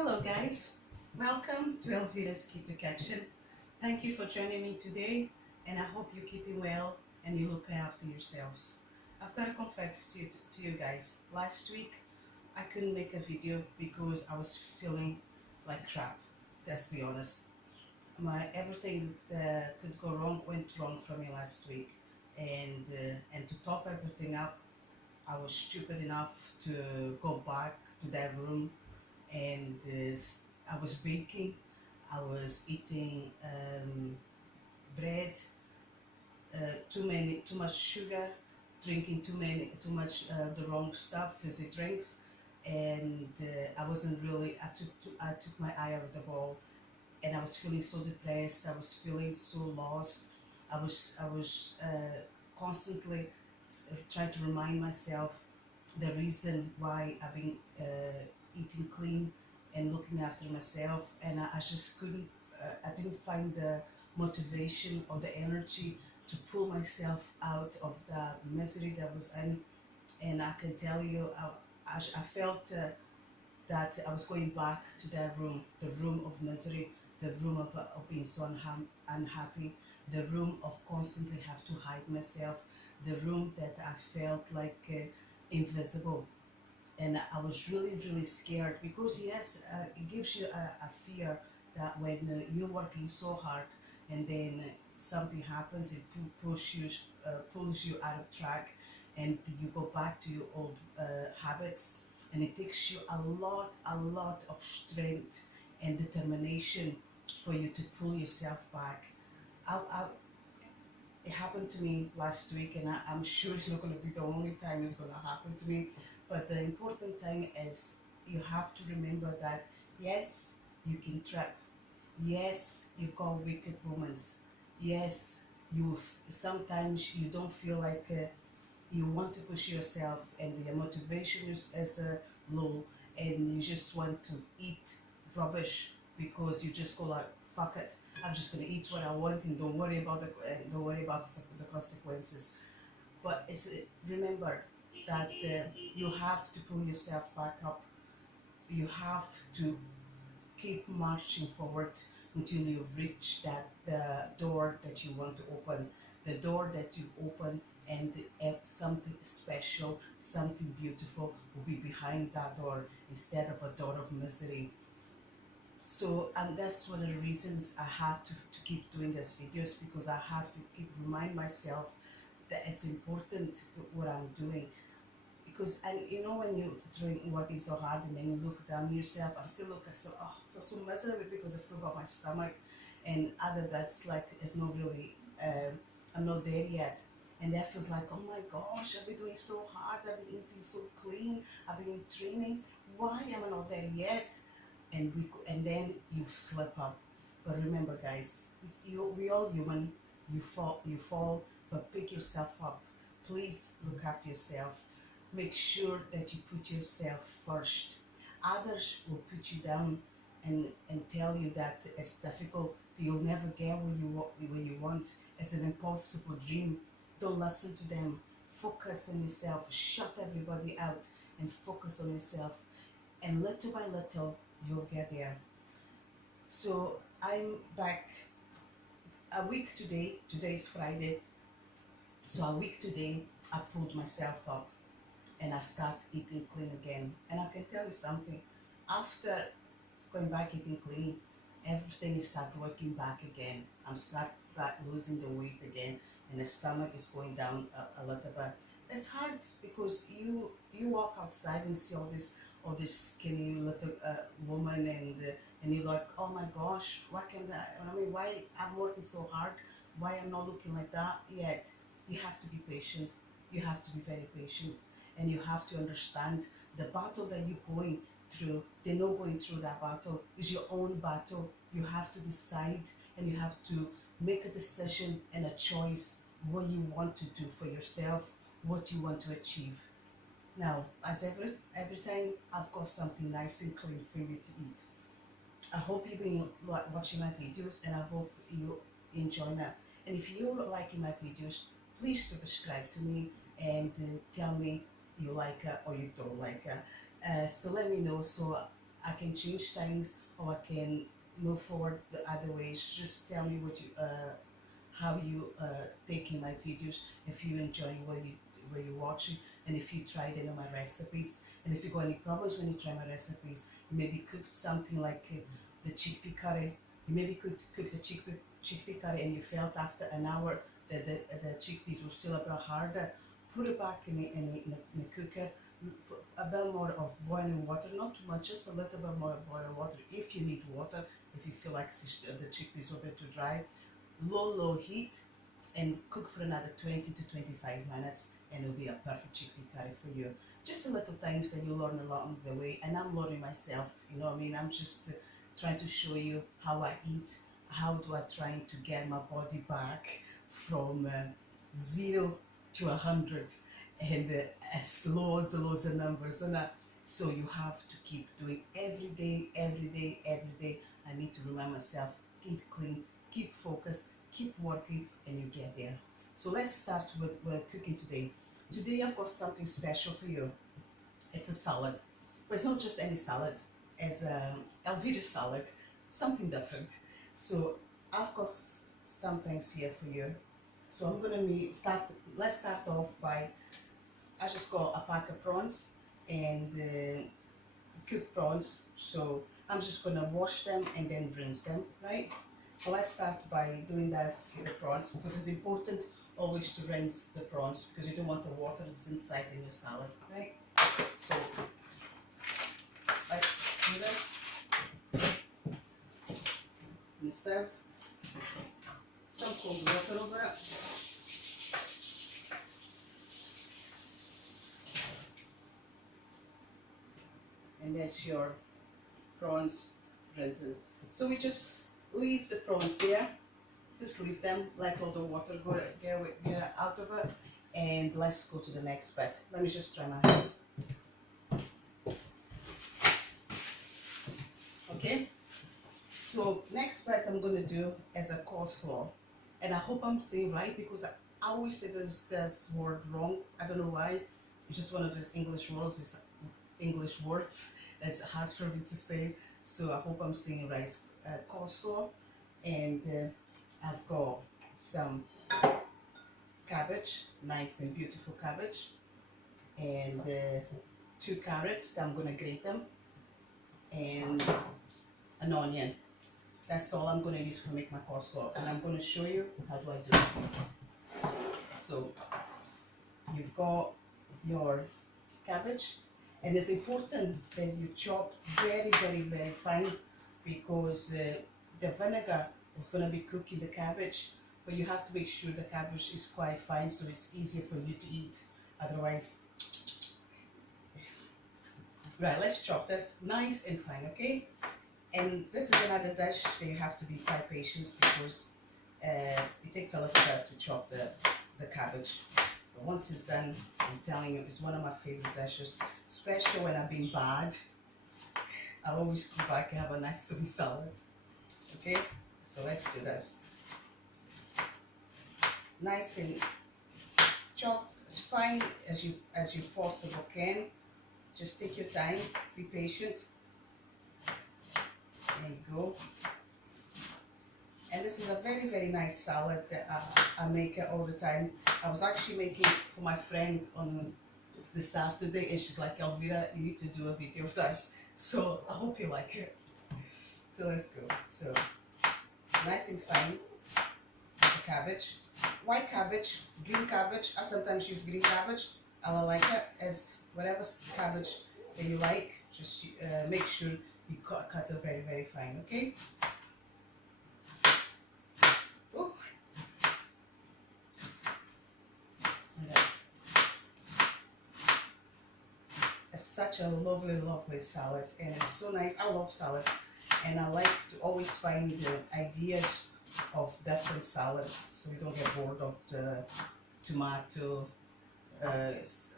Hello guys, welcome to Elvira's Keto Kitchen. Thank you for joining me today, and I hope you're keeping well and you look after yourselves. I've got to confess to you guys, last week I couldn't make a video because I was feeling like crap. Let's be honest. My everything that could go wrong went wrong for me last week, and to top everything up, I was stupid enough to go back to that room and I was baking. I was eating bread, too much sugar, drinking too much the wrong stuff, fizzy drinks, and I wasn't really. I took my eye out of the ball, and I was feeling so depressed. I was feeling so lost. I was constantly trying to remind myself the reason why I've been eating clean and looking after myself, and I just couldn't. I didn't find the motivation or the energy to pull myself out of the misery that was in. And I can tell you, I felt that I was going back to that room, the room of misery, the room of being so unhappy, the room of constantly have to hide myself, the room that I felt like invisible. And I was really scared because yes, it gives you a fear that when you're working so hard and then something happens, it pulls you out of track, and you go back to your old habits, and it takes you a lot of strength and determination for you to pull yourself back. I, it happened to me last week, and I'm sure it's not going to be the only time it's going to happen to me. But the important thing is you have to remember that yes, you can trap. Yes, you've got wicked moments. Yes, sometimes you don't feel like you want to push yourself, and your motivation is low, and you just want to eat rubbish because you just go like, fuck it, I'm just gonna eat what I want and don't worry about the consequences. But remember that you have to pull yourself back up. You have to keep marching forward until you reach that the door that you want to open, the door that you open, and something special, something beautiful will be behind that door instead of a door of misery. So, and that's one of the reasons I had to keep doing these videos, because I have to keep remind myself that it's important to what I'm doing. Because, and you know, when you're working so hard and then you look down yourself, I still, oh, I feel so miserable because I still got my stomach, and other that's like it's not really I'm not there yet. And that feels like, oh my gosh, I've been doing so hard, I've been eating so clean, I've been in training, why am I not there yet? And then you slip up. But remember guys, we all human. You fall, but pick yourself up. Please look after yourself. Make sure that you put yourself first. Others will put you down and tell you that it's difficult, you'll never get where you want, it's an impossible dream. Don't listen to them. Focus on yourself. Shut everybody out and focus on yourself, and little by little you'll get there. So I'm back a week today. Today is Friday. So a week today I pulled myself up and I start eating clean again. And I can tell you something, after going back eating clean, everything is start working back again. I'm start back losing the weight again, and the stomach is going down a little bit. It's hard because you walk outside and see all this skinny little woman, and you're like, oh my gosh, why can't I mean, why I'm working so hard, why I'm not looking like that yet? You have to be patient. You have to be very patient, and you have to understand the battle that you're going through. They're not going through that battle. It's your own battle. You have to decide, and you have to make a decision and a choice what you want to do for yourself, what you want to achieve. Now, as every time, I've got something nice and clean for you to eat. I hope you've been watching my videos, and I hope you enjoy them. And if you're liking my videos, please subscribe to me and tell me you like or you don't like. So let me know, so I can change things, or I can move forward the other ways. Just tell me what you how you taking my videos, if you enjoy what you're watching, and if you tried any of my recipes, and if you got any problems when you try my recipes. You maybe cooked something like the chickpea curry. You maybe could cook the chickpea curry and you felt after an hour that the chickpeas were still a bit harder. Put it back in a cooker. Put a bit more of boiling water, not too much, just a little bit more boiling water if you need water, if you feel like the chickpeas were a bit too dry. Low heat, and cook for another 20 to 25 minutes, and it'll be a perfect chickpea curry for you. Just a little things that you learn along the way, and I'm learning myself, you know what I mean? I'm just trying to show you how I eat, how do I trying to get my body back from 0 to 100, and as loads of numbers, and so you have to keep doing every day, every day, every day. I need to remind myself, eat clean, keep focused, keep working, and you get there. So let's start with cooking today. Today I've got something special for you. It's a salad, but it's not just any salad. It's Elvira salad, something different. So I've got some things here for you. So I'm gonna let's start off by, I just got a pack of prawns and cooked prawns. So I'm just gonna wash them and then rinse them, right? So let's start by doing this with the prawns, because it's important always to rinse the prawns, because you don't want the water that's inside in your salad, right? So let's do this and serve some cold water over it. And there's your prawns rinsing. So we just leave the prawns there, just leave them, let all the water go, get out of it, and let's go to the next bit. Let me just try my hands. Okay, so next bit I'm going to do is a coleslaw, and I hope I'm saying right, because I always say this word wrong. I don't know why. It's just one of those English words that's hard for me to say, so I hope I'm saying right. Coleslaw, and I've got some cabbage, nice and beautiful cabbage, and 2 carrots that I'm going to grate them, and an onion. That's all I'm going to use to make my coleslaw, and I'm going to show you how do I do it. So you've got your cabbage, and it's important that you chop very fine, because the vinegar is going to be cooking the cabbage, but you have to make sure the cabbage is quite fine so it's easier for you to eat. Otherwise, right, let's chop this nice and fine, okay? And this is another dish that you have to be quite patient, because it takes a little bit to chop the cabbage. But once it's done, I'm telling you, it's one of my favorite dishes, especially when I've been bad. I always go back and have a nice sweet salad. Okay, so let's do this. Nice and chopped as fine as you possibly can. Just take your time, be patient. There you go. And this is a very nice salad that I make it all the time. I was actually making it for my friend on the Saturday, and she's like, Elvira, you need to do a video of this. So I hope you like it. So let's go. So nice and fine, the cabbage, white cabbage, green cabbage. I sometimes use green cabbage. I like it as whatever cabbage that you like. Just make sure you cut it very fine. Okay. Oh. And it's such a lovely salad, and it's so nice. I love salads, and I like to always find the ideas of different salads, so you don't get bored of the tomato,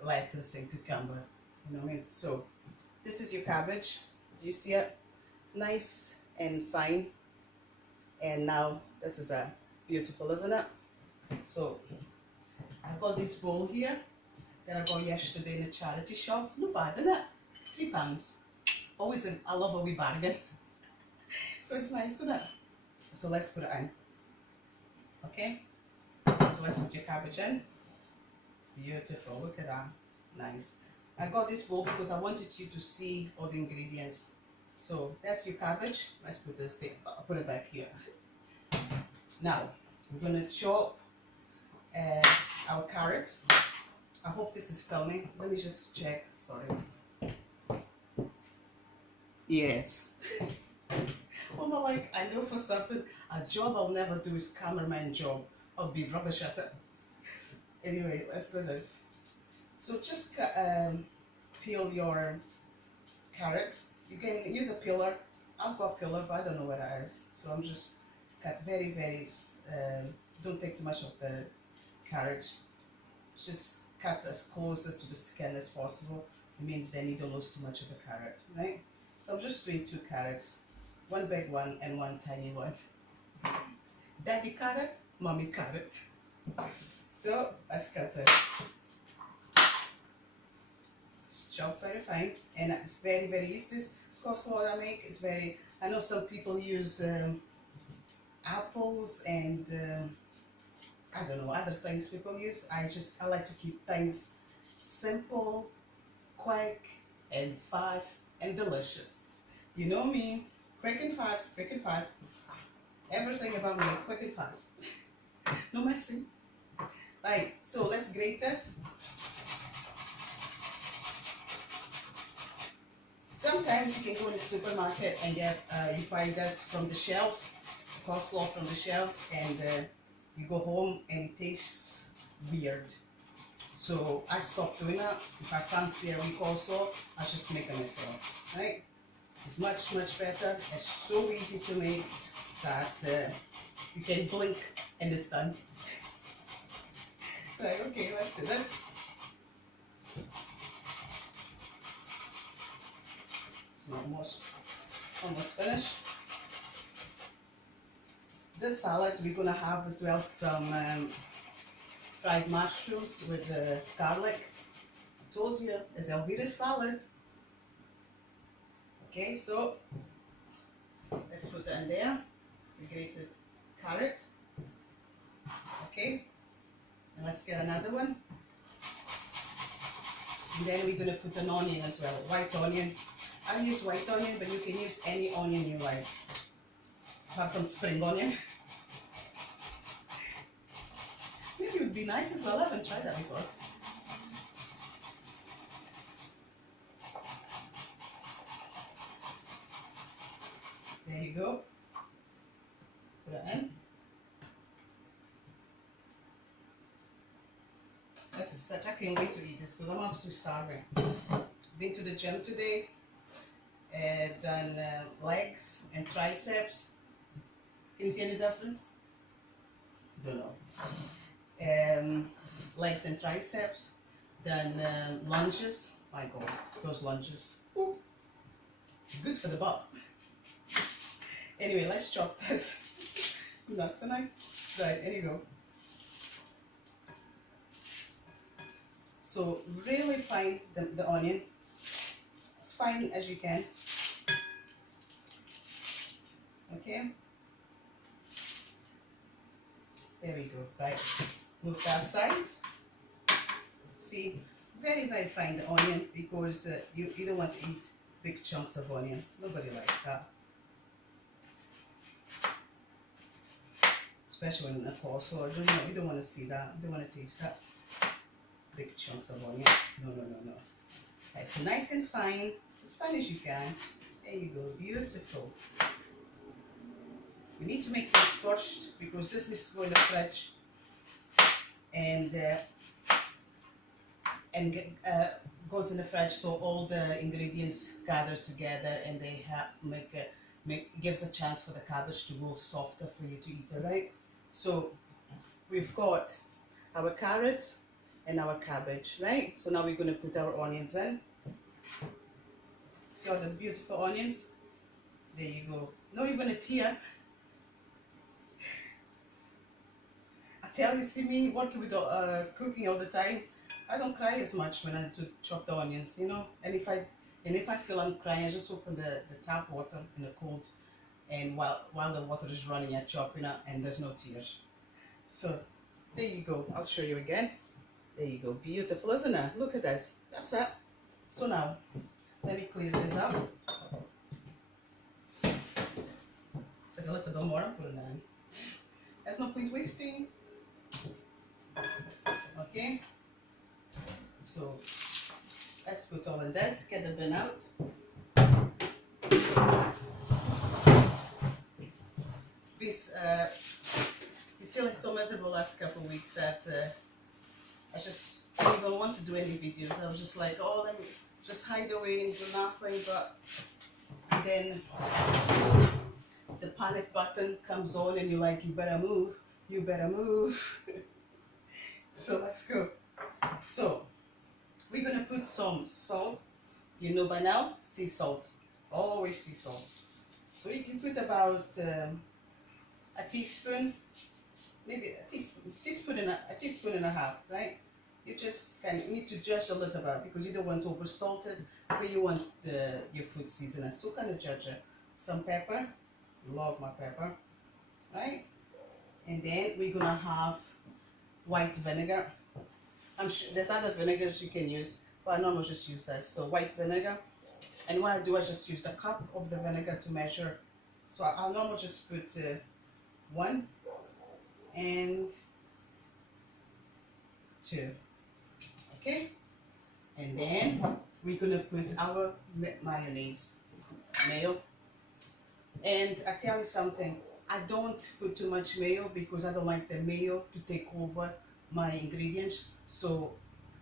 lettuce, and cucumber. You know what I mean? So this is your cabbage. Do you see it? Nice and fine. And now this is a beautiful, isn't it? So I've got this bowl here that I got yesterday in a charity shop. Not bad, isn't it? £3. Always, I love a wee bargain. So it's nice to that. So let's put it in. Okay. So let's put your cabbage in. Beautiful. Look at that. Nice. I got this bowl because I wanted you to see all the ingredients. So that's your cabbage. Let's put this thing. I'll put it back here. Now I'm gonna chop our carrots. I hope this is filming. Let me just check. Sorry. Yes. Well, I'm like, I know for certain a job I'll never do is cameraman job. I'll be rubbish at it. Anyway, let's do this. So just peel your carrots. You can use a peeler. I've got a peeler, but I don't know what it is. So I'm just cut very, very, don't take too much of the carrot. Just cut as close as to the skin as possible. It means then you don't lose too much of the carrot, right? So I'm just doing 2 carrots, one big one and one tiny one. Daddy carrot, mommy carrot. So let's cut this. Just chop very fine, and it's very, very easy. This coleslaw I make is very. I know some people use apples and I don't know other things people use. I like to keep things simple, quick, and fast and delicious. You know me, quick and fast, quick and fast. Everything about me, quick and fast. No messing. Right, so let's grate this. Sometimes you can go in the supermarket and get, you buy this from the shelves, coleslaw from the shelves, and you go home and it tastes weird. So I stopped doing that. If I fancy a wee coleslaw, I just make it myself, right? It's much, much better. It's so easy to make that you can blink and it's done. Right, okay, let's do this. It's almost finished. This salad, we're gonna have as well some fried mushrooms with garlic. I told you, it's Elvira salad. Okay, so let's put it in there. The grated carrot. Okay, and let's get another one. And then we're gonna put an onion as well, white onion. I use white onion, but you can use any onion you like, apart from spring onion. Maybe it would be nice as well. I haven't tried that before. There you go. Put it in. This is such, I can't wait to eat this because I'm absolutely starving. Been to the gym today, done legs and triceps. Can you see any difference? Don't know. Legs and triceps, then lunges. My God, those lunges. Ooh, good for the butt. Anyway, let's chop this. That's a knife. Right, here you go. So really fine the onion, as fine as you can. Okay. There we go. Right. Move that aside. See, very, very fine the onion because you don't want to eat big chunks of onion. Nobody likes that. Especially when in a coleslaw. You don't want to see that. You don't want to taste that. Big chunks of onion. No, no, no, no. Right, so nice and fine. As fine as you can. There you go. Beautiful. We need to make this first because this needs to go in the fridge and goes in the fridge so all the ingredients gather together and they gives a chance for the cabbage to go softer for you to eat it, right? So we've got our carrots and our cabbage, right? So now we're going to put our onions in. See all the beautiful onions? There you go. Not even a tear. I tell you, see me working with cooking all the time. I don't cry as much when I chop the onions, you know. And if I And if I feel I'm crying, I just open the tap water in the cold, and while the water is running, I chop it up, and there's no tears. So there you go. I'll show you again. There you go. Beautiful, isn't it? Look at this. That's it. So now, let me clear this up. There's a little bit more I'm putting in. There's no point wasting. Okay. So let's put all in this. Get the bin out. This been feeling so miserable last couple of weeks that I just didn't even want to do any videos. I was just like, oh, let me just hide away and do nothing. But then the panic button comes on and you're like, you better move, you better move. So let's go. So we're gonna put some salt. You know by now, sea salt. Always sea salt. So you can put about a teaspoon, maybe a teaspoon and a half, right? You just kind of need to judge a little bit because you don't want over salted, but you want your food seasoning. So kind of judge it. Some pepper, love my pepper, right? And then we're gonna have white vinegar. I'm sure there's other vinegars you can use, but I normally just use this. So white vinegar. And what I do, I just use the cup of the vinegar to measure. So I'll normally just put 1 and 2. Okay? And then we're gonna put our mayonnaise, mayo. And I tell you something, I don't put too much mayo because I don't like the mayo to take over my ingredients. So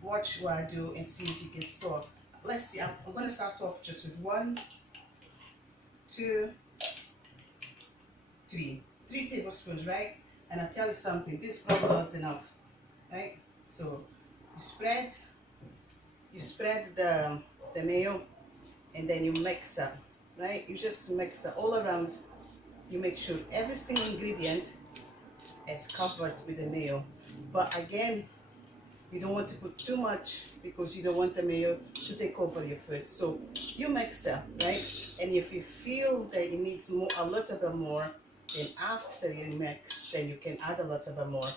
watch what I do and see if you can saw. Let's see, I'm going to start off just with 1, 2, 3 tablespoons, right? And I tell you something, this probably is enough, right? So you spread the mayo, and then you mix it, right? You just mix it all around. You make sure every single ingredient is covered with the mayo. But again, you don't want to put too much because you don't want the mayo to take over your food. So you mix it, right? And if you feel that it needs a little bit more, then after you mix, then you can add a little bit more.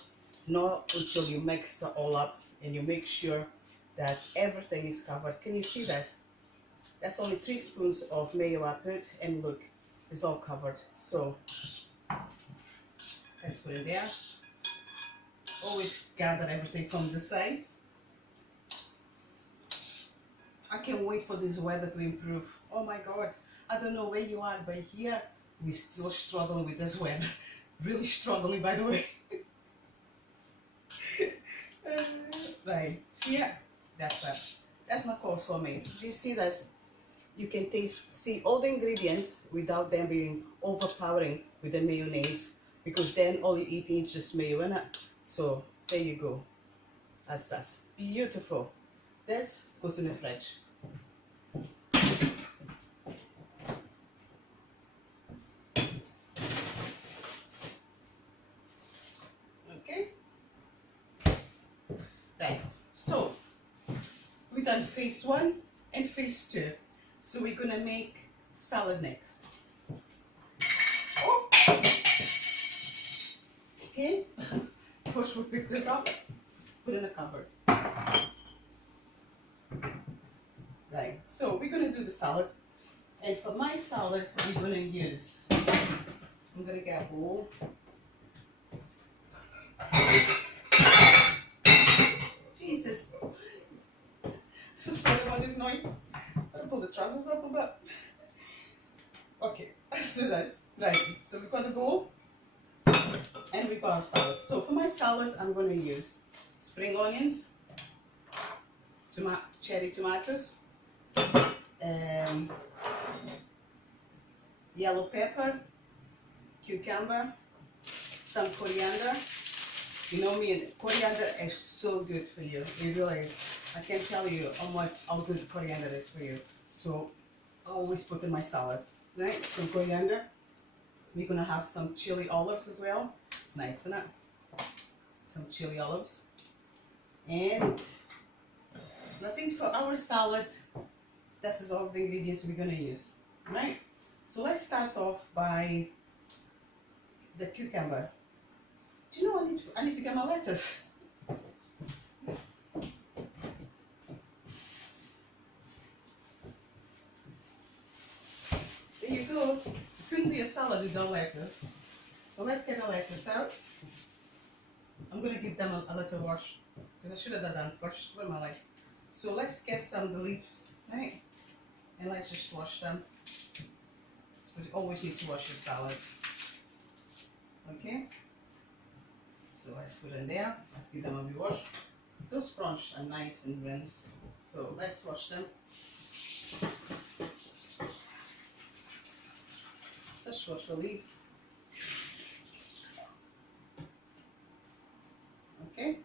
Not until you mix it all up and you make sure that everything is covered. Can you see this? That's only 3 spoons of mayo I put, and look, it's all covered. So let's put it there. Always gather everything from the sides. I can't wait for this weather to improve. Oh my God, I don't know where you are, but here we're still struggling with this weather. Really struggling, by the way. Right, yeah, that's it. That's my coleslaw made. Do you see this? You can see all the ingredients without them being overpowering with the mayonnaise, because then all you're eating is just mayo in it. So there you go. That's beautiful. This goes in the fridge. Okay. Right. So we done phase 1 and phase 2. So we're gonna make salad next. Oh. Okay. First we'll pick this up, put in a cupboard. Right, so we're gonna do the salad. And for my salad, we're gonna use, I'm gonna get a bowl. Jesus. So sorry about this noise. I'm gonna pull the trousers up a bit. Okay, let's do this. Right, so we've got a bowl. And we got our salad. So for my salad, I'm going to use spring onions, cherry tomatoes, yellow pepper, cucumber, some coriander. You know me, coriander is so good for you. It really is. I can't tell you how good coriander is for you. So I always put in my salads, right? Some coriander. We're going to have some chili olives as well. It's nice, isn't it? Some chili olives. And I think for our salad, this is all the ingredients we're gonna use, right? So let's start off by the cucumber. Do you know I need to get my lettuce? There you go. It couldn't be a salad without lettuce. So let's get the lettuce out. I'm gonna give them a little wash because I should have done that first. Where am I like? So let's get some of the leaves, right? And let's just wash them because you always need to wash your salad. Okay. So let's put in there. Let's give them a wee wash. Those prawns are nice and rinsed. So let's wash them. Just wash the leaves. Okay.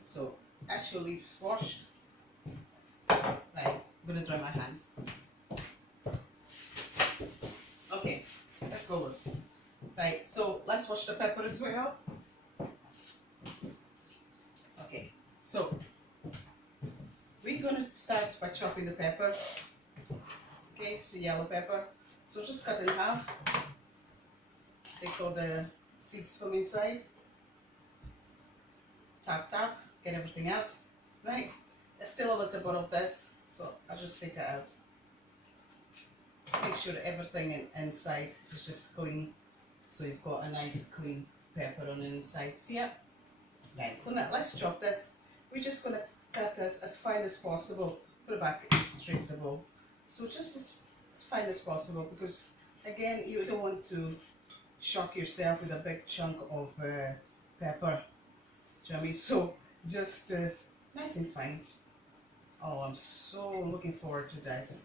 So as your leaves washed, right, I'm gonna dry my hands. Okay, let's go with. Right, so let's wash the pepper as well. Okay, so we're gonna start by chopping the pepper. Okay, so yellow pepper. So just cut in half. Take all the seeds from inside. Tap, tap, get everything out. Right, there's still a little bit of this, so I'll just take it out. Make sure that everything inside is just clean. So you've got a nice clean pepper on the inside. See it? Right, so now let's chop this. We're just going to cut this as fine as possible. Put it back straight to the bowl. So just as fine as possible because again you don't want to shock yourself with a big chunk of pepper. Do you know what I mean? So just nice and fine. Oh, I'm so looking forward to this.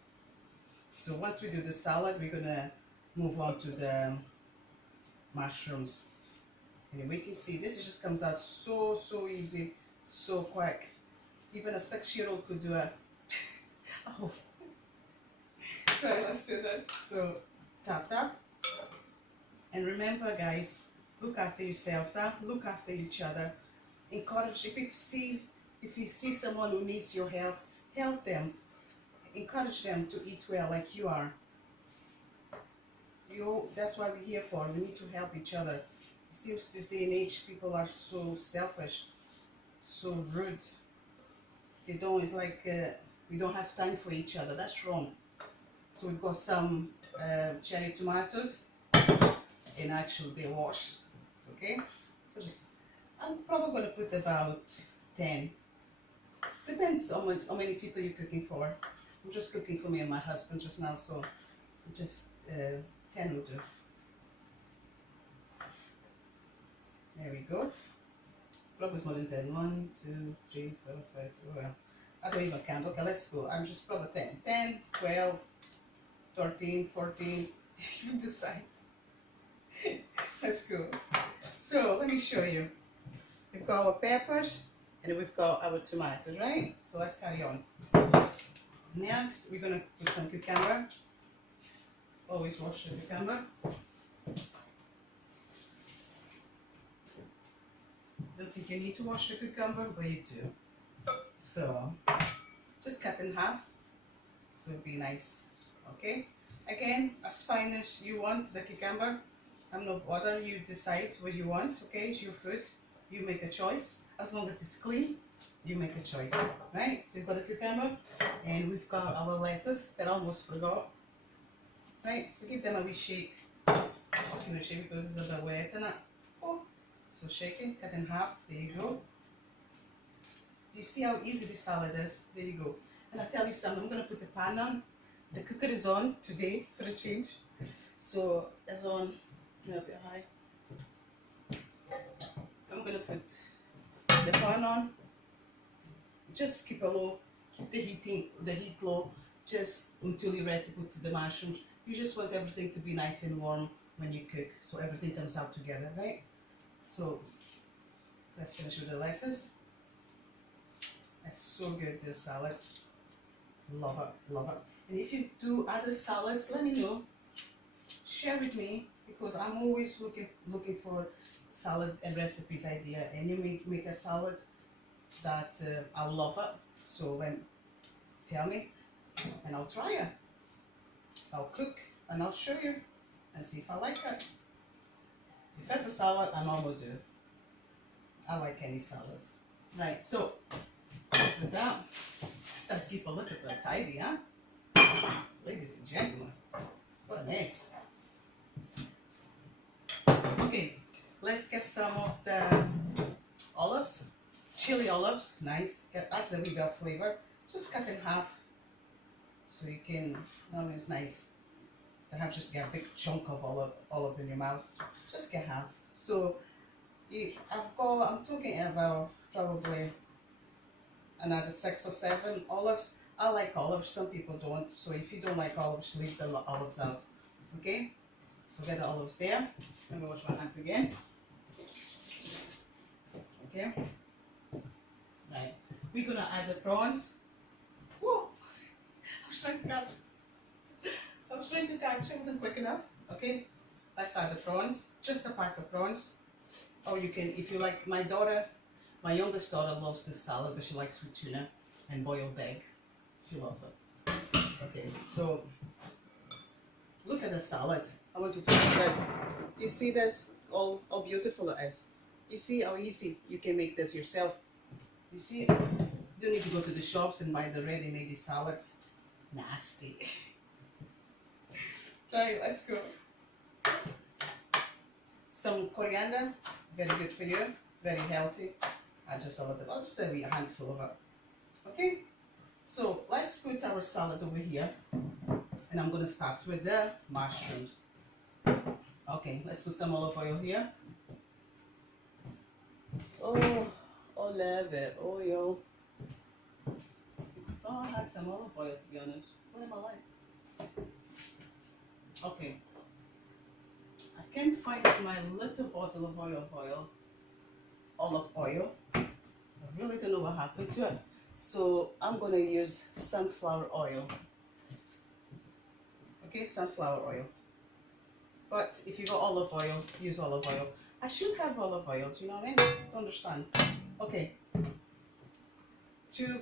So once we do the salad, we're going to move on to the mushrooms. And you wait and see. This just comes out so easy, so quick. Even a 6-year-old could do it. Oh. Right, let's do this. So tap tap. And remember guys, look after yourselves, huh? Look after each other. Encourage, if you see someone who needs your help, help them. Encourage them to eat well like you are. You know, that's what we're here for. We need to help each other. It seems this day and age people are so selfish, so rude. They don't, it's like we don't have time for each other. That's wrong. So we've got some cherry tomatoes, and actually they're washed. It's okay. So just, I'm probably going to put about 10. Depends on how many people you're cooking for. I'm just cooking for me and my husband just now, so just 10 will do. There we go. Probably more than 10. 1, 2, 3, 4, 5, 6. Well, I don't even count. Okay, let's go. I'm just probably 10. 10, 12, 13, 14. You decide. Let's go. So let me show you. We've got our peppers and we've got our tomatoes, right? So let's carry on. Next, we're going to put some cucumber. Always wash the cucumber. Don't think you need to wash the cucumber, but you do. So, just cut in half. So it'll be nice. Okay? Again, as fine as you want the cucumber. I'm not bothered. You decide what you want. Okay? It's your food. You make a choice. As long as it's clean, you make a choice. Right? So you've got the cucumber. And we've got our lettuce that I almost forgot. Right? So give them a wee shake. Just give it a shake because it's a bit wet, isn't it? Oh. So shake it, cut in half. There you go. Do you see how easy this salad is? There you go. And I'll tell you something. I'm going to put the pan on. The cooker is on today for a change. So it's on a bit high. I'm going to put the pan on. Just keep it low. Keep the heat low. Just until you're ready to put the mushrooms. You just want everything to be nice and warm when you cook, so everything comes out together, right? So let's finish with the lettuce. It's so good, this salad. Love it, love it. And if you do other salads, let me know. Share with me because I'm always looking for salad and recipes idea. And you make a salad that I love it. So Tell me, and I'll try it. I'll cook and I'll show you and see if I like it. If it's a salad, I normally do. I like any salads. Right, so this is that. Start to keep a little bit tidy, huh? Ladies and gentlemen, what a mess. Okay, let's get some of the olives. Chili olives, nice. That's a wee bit of flavor. Just cut in half so you can, it's nice to have just get a big chunk of olive in your mouth. Just get half. So I'm talking about probably another 6 or 7 olives. I like olives, some people don't. So if you don't like olives, leave the olives out. Okay? So get the olives there. Let me wash my hands again. Okay? Right. We're gonna add the prawns. Whoa! I was trying to catch. It wasn't quick enough. Okay? Let's add the prawns. Just a pack of prawns. Or you can, if you like, my youngest daughter loves this salad, but she likes sweet tuna and boiled egg. She loves it. Okay, so look at the salad. I want you to see this. Do you see this? How beautiful it is. Do you see how easy you can make this yourself? You see, you don't need to go to the shops and buy the ready-made salads. Nasty. Right, let's go. Some coriander, very good for you, very healthy. And just a little, just a wee handful of it. Okay, so let's put our salad over here, and I'm going to start with the mushrooms. Okay, let's put some olive oil here. Oh, olive oil. So I had some olive oil, to be honest. What am I like? Okay. I can't find my little bottle of olive oil. I really don't know what happened to it. So I'm going to use sunflower oil. Okay, sunflower oil. But if you got olive oil, use olive oil. I should have olive oil, do you know what I mean? Don't understand. Okay. 2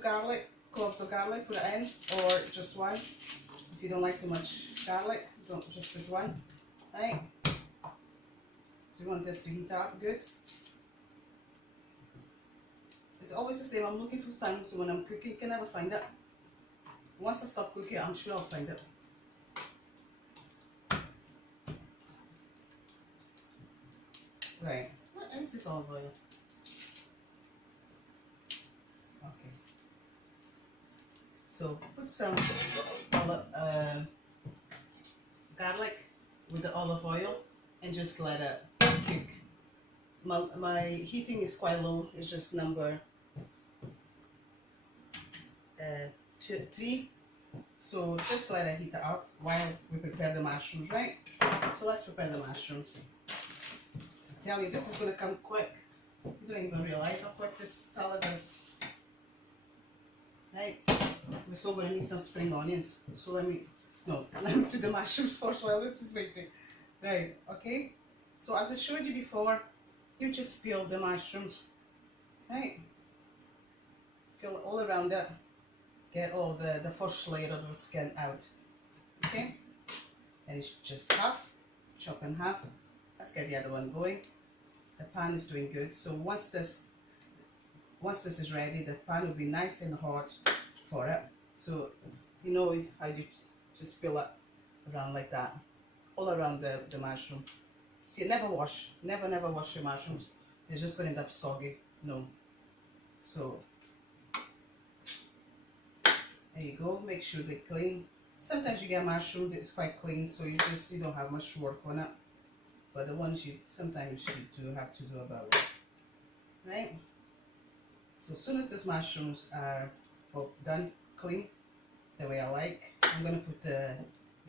cloves of garlic, put it in, or just 1. If you don't like too much garlic, don't just put 1. Right? So you want this to heat up good. It's always the same. I'm looking for things when I'm cooking, can never find it. Once I stop cooking, I'm sure I'll find it. Right. What is this olive oil? Okay. So put some garlic with the olive oil and just let it cook. My heating is quite low. It's just number 3. So just let it heat up while we prepare the mushrooms, right? So let's prepare the mushrooms. I tell you, this is going to come quick. You don't even realize how quick this salad is. Right? We're still going to need some spring onions. So let me do the mushrooms first while this is waiting. Right, okay? So as I showed you before, you just peel the mushrooms. Right? Peel all around it. Get all the first layer of the skin out. Okay? And it's just half. Chop in half. Let's get the other one going. The pan is doing good. So once this is ready, the pan will be nice and hot for it. So you know how you just peel it around like that, all around the mushroom. See, never wash your mushrooms. It's just going to end up soggy. No. So there you go. Make sure they're clean. Sometimes you get a mushroom that's quite clean, so you don't have much work on it. But the ones sometimes you do have to do a bit of work. Right? So as soon as these mushrooms are done, clean, the way I like, I'm going to put the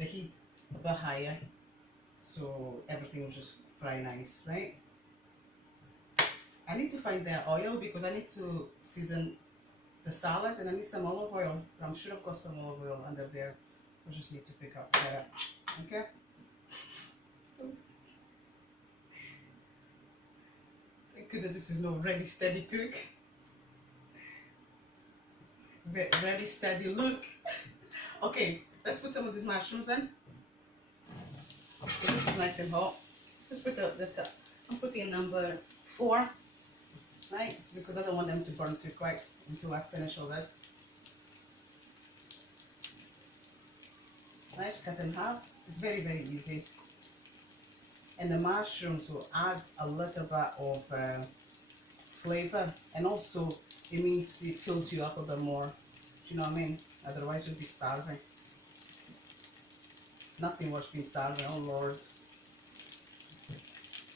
heat a bit higher so everything will just fry nice, right? I need to find the oil because I need to season the salad and I need some olive oil. I'm sure I've got some olive oil under there. I just need to pick up that. Okay? Thank goodness this is no ready steady cook. Very steady look. Okay, let's put some of these mushrooms in. Okay, this is nice and hot. Just put the top. I'm putting number 4, right? Because I don't want them to burn too quick until I finish all this. Nice, cut in half. It's very, very easy. And the mushrooms will add a little bit of flavor, and also it means it fills you up a bit more. Do you know what I mean? Otherwise you'll be starving. Nothing worse being starving, oh Lord.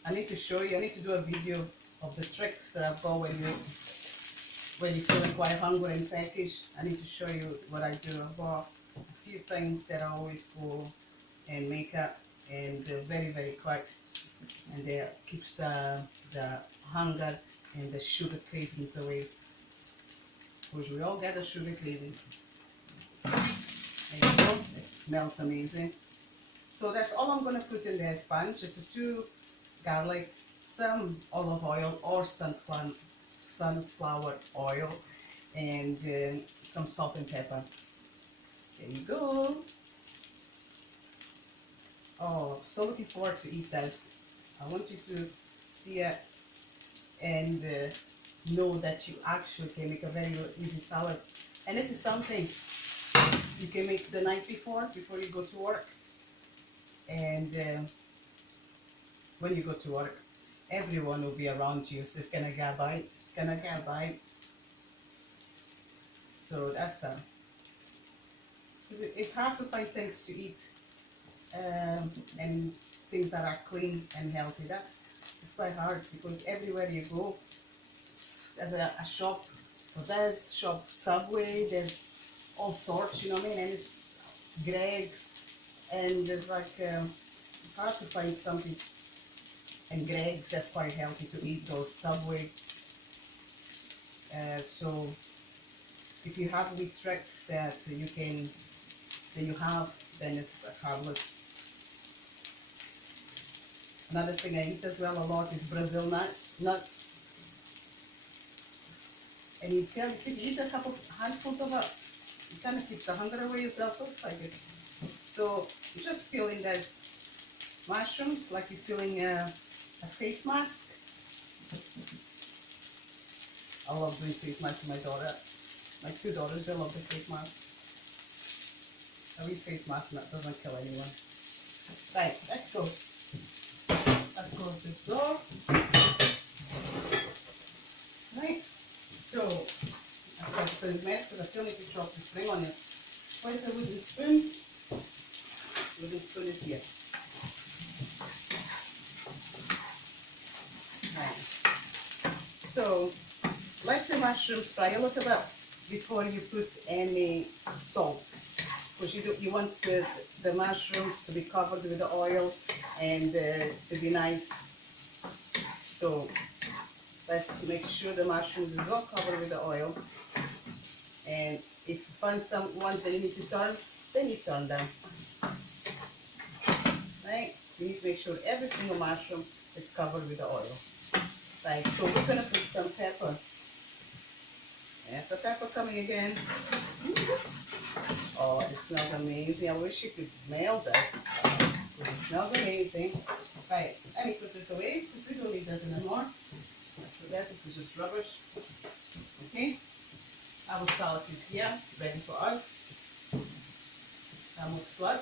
I need to show you, I need to do a video of the tricks that I've got when you're feeling quite hungry and peckish. I need to show you what I do. I've got a few things that I always go and make up, and they're very, very quick, and they keeps the hunger and the sugar cravings away. Because we all get the sugar cravings. There you go. It smells amazing. So that's all I'm going to put in the sponge. Just the 2 garlic, some olive oil or sunflower oil, and some salt and pepper. There you go. Oh, so looking forward to eat this. I want you to see it and know that you actually can make a very easy salad. And this is something you can make the night before you go to work. And when you go to work, everyone will be around you, so it's gonna get a bite. So that's it's hard to find things to eat and things that are clean and healthy. It's quite hard, because everywhere you go, there's a shop for this, shop Subway, there's all sorts, you know what I mean? And it's Greg's, and there's like it's hard to find something in Greg's that's quite healthy to eat, or Subway. So if you have wee tricks that you have, then it's harmless. Another thing I eat as well a lot is Brazil nuts. And you see, if you eat a couple handfuls of it, it kind of keeps the hunger away as well, so it's quite good. So you're just peeling these mushrooms like you're peeling a face mask. I love doing face masks with my daughter. My 2 daughters, they love the face mask. A wee face mask that doesn't kill anyone. Right, let's go. Let's close this door. Right, so I start to put in mess, because I still need to chop the spring onion. What if a wooden spoon? Wooden spoon is here. Right. So let the mushrooms fry a little bit before you put any salt, because you want the mushrooms to be covered with the oil and to be nice. So let's make sure the mushrooms is all covered with the oil. And if you find some ones that you need to turn, then you turn them. Right? You need to make sure every single mushroom is covered with the oil. Right, so we're going to put some pepper. Yes, the pepper coming again. Oh, it smells amazing. I wish you could smell this. It smells amazing. Right, let me put this away, because we don't need this anymore. This is just rubbish. Okay, our salad is here, ready for us. Our salad.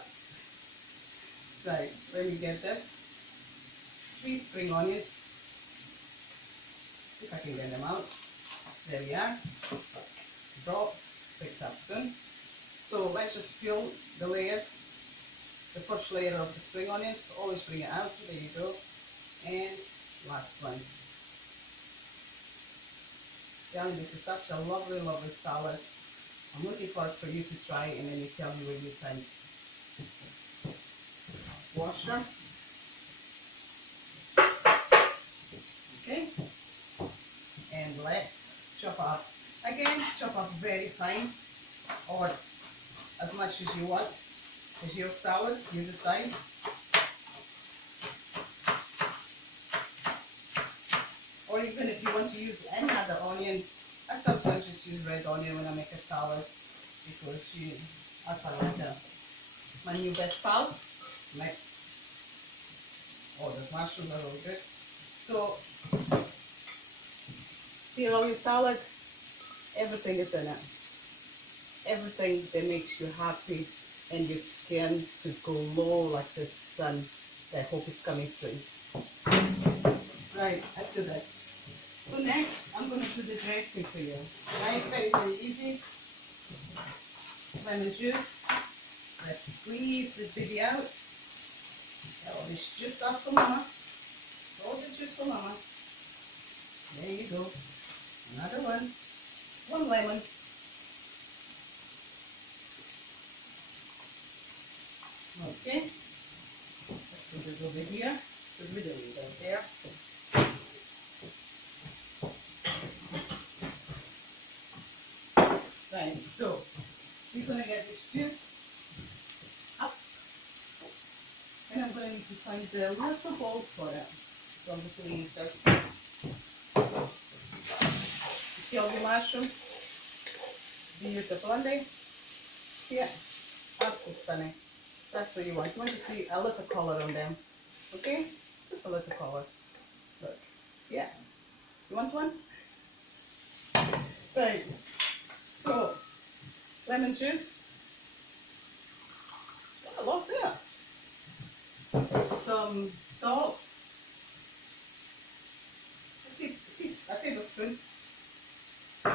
Right, let me get this. 3 spring onions. If I can get them out. There we are. Drop, picked up soon. So let's just peel the layers. The first layer of the spring onions, always bring it out. There you go. And last one. Telling this is such a lovely, lovely salad. I'm looking forward for you to try, and then you tell me what you think. Washer. Okay. And let's chop up. Again, chop up very fine, or as much as you want. It's your salad, you decide. Or even if you want to use any other onion, I I sometimes just use red onion when I make a salad because I find that my new best pals mix. Oh, the mushrooms are really good. So, see all your salad, everything is in it. Everything that makes you happy and your skin to glow like the sun that I hope is coming soon. Right, let's do this. So next, I'm going to do the dressing for you. Right, very, very easy. Lemon juice. Let's squeeze this baby out. All this juice off for mama. All the juice for mama. There you go. Another one. One lemon. Okay. Let's put this over here. Because we don't need that there. Right, so we're going to get this juice up. And I'm going to find the little bowl for it. So I'm just going to use this. You see all the mushrooms? Beautiful, see it? Absolutely stunning. That's what you want. You want to see a little color on them. Okay? Just a little color. Look. See it? You want one? Right. So, lemon juice. Got a lot there. Some salt. A tablespoon.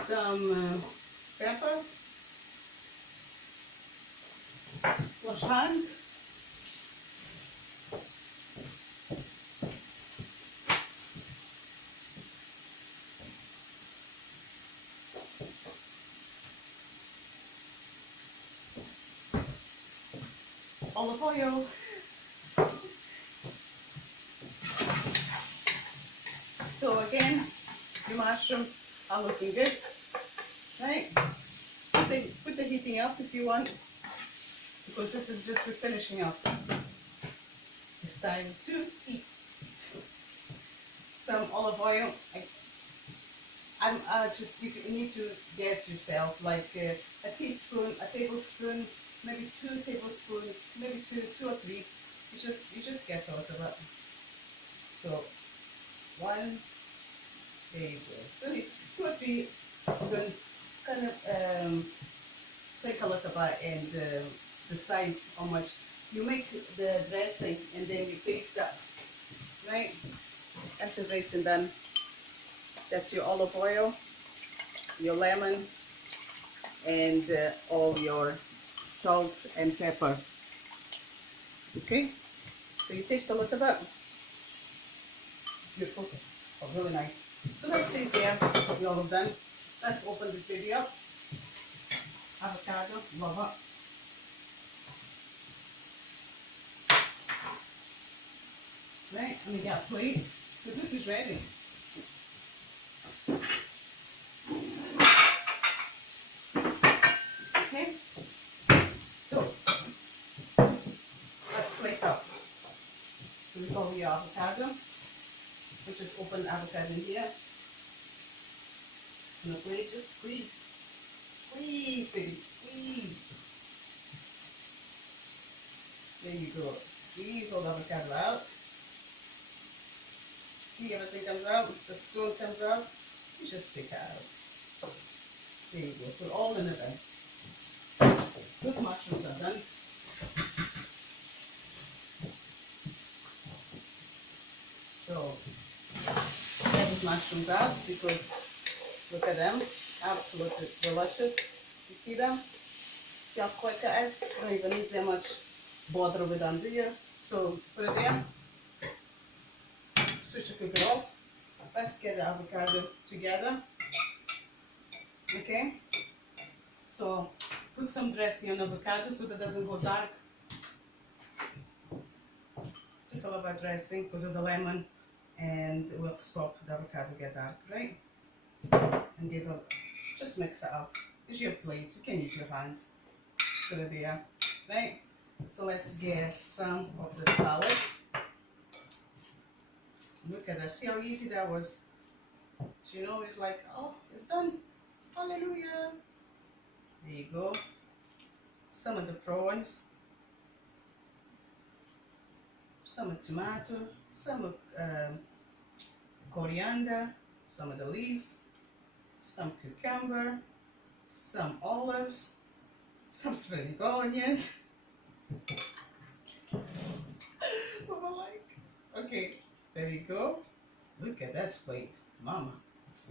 Some pepper. Wash hands. Olive oil. So again, your mushrooms are looking good, right? Put the heating up if you want, because this is just for finishing up. It's time to eat. Some olive oil. You need to guess yourself, like a teaspoon, a tablespoon, maybe 2 tablespoons, maybe two or three. You just guess a little bit. So 1, there you go. So it's 2 or 3 spoons. Kind of take a little bit and decide how much you make the dressing, and then you taste that. Right? That's the dressing done. That's your olive oil, your lemon, and all your salt and pepper. Okay? So you taste a little bit. Beautiful. Oh, really nice. So that stays there. We're all done. Let's open this baby up. Avocado, love it. Right, let me get a plate. So this is ready. Okay, so let's plate up. So we got your avocado, which is open avocado in here. On the plate, just squeeze. Squeeze, baby, squeeze. There you go. Squeeze all the avocado out. See, everything comes out. The stone comes out. You just take it out. There you go. Put all in it then. Those mushrooms are done. So, get these mushrooms out because look at them. Absolutely delicious. You see them? See how quick it is? You don't even need that much bother with them, do you? So put it there. Switch the cooker off. Let's get the avocado together. Okay? So put some dressing on avocado so that it doesn't go dark. Just a little bit of dressing because of the lemon, and it will stop the avocado get dark, right? And just mix it up. Use your plate. You can use your hands. Put it there, right? So let's get some of the salad. Look at that. See how easy that was? So, you know, it's like, oh, it's done. Hallelujah. There you go. Some of the prawns, some of tomato, some of coriander, some of the leaves, some cucumber, some olives, some spring onions. What I like. Okay, there you go. Look at this plate, mama.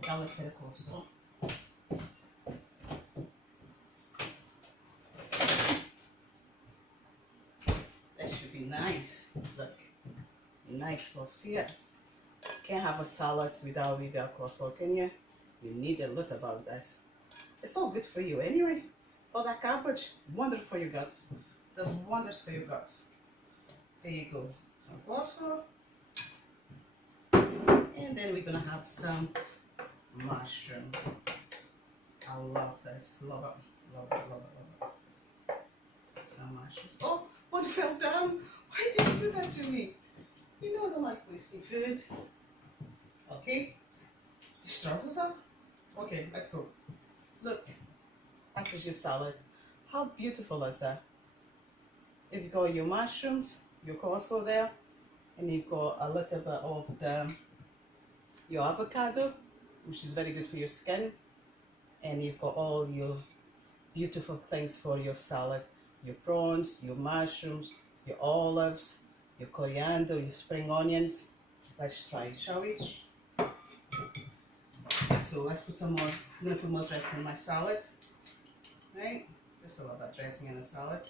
Now let's get a coleslaw. That should be nice. Look, nice coleslaw. Can't have a salad without coleslaw, can you? You need a lot about this. It's all good for you anyway. All that cabbage, wonderful for your guts. Does wonders for your guts. There you go. Some coleslaw. And then we're gonna have some mushrooms. I love this. Love it. Love it. Love it. Love it. Some mushrooms. Oh, one fell down. Why did you do that to me? You know I don't like wasting food. Okay. These trousers up. Okay, let's go. Look, this is your salad. How beautiful is that? If you got your mushrooms, your coleslaw there, and you've got a little bit of your avocado, which is very good for your skin, and you've got all your beautiful things for your salad, your prawns, your mushrooms, your olives, your coriander, your spring onions. Let's try, shall we? So let's put some more. I'm gonna put more dressing in my salad, right? Just a little bit of dressing in the salad.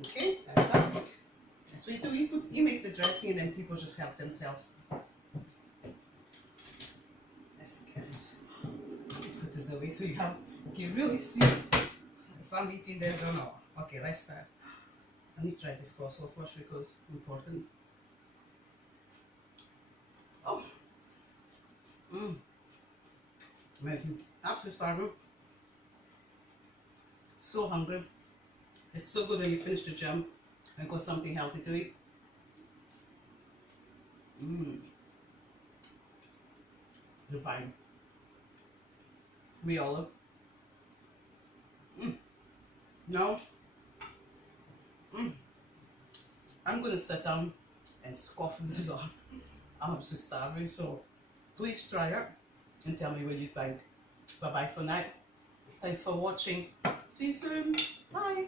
Okay, that's that. That's what you do. You make the dressing and then people just help themselves. Let's get it. Let's put this away so you can really see if I'm eating this or not. Okay, let's start. I need to try this coleslaw first because it's important. Oh. Amazing. Absolutely starving. So hungry. It's so good when you finish the gym and got something healthy to eat. Divine. We olive. No. I'm gonna sit down and scoff this up. I'm just starving, so please try it and tell me what you think. Bye bye for now. Thanks for watching. See you soon. Bye.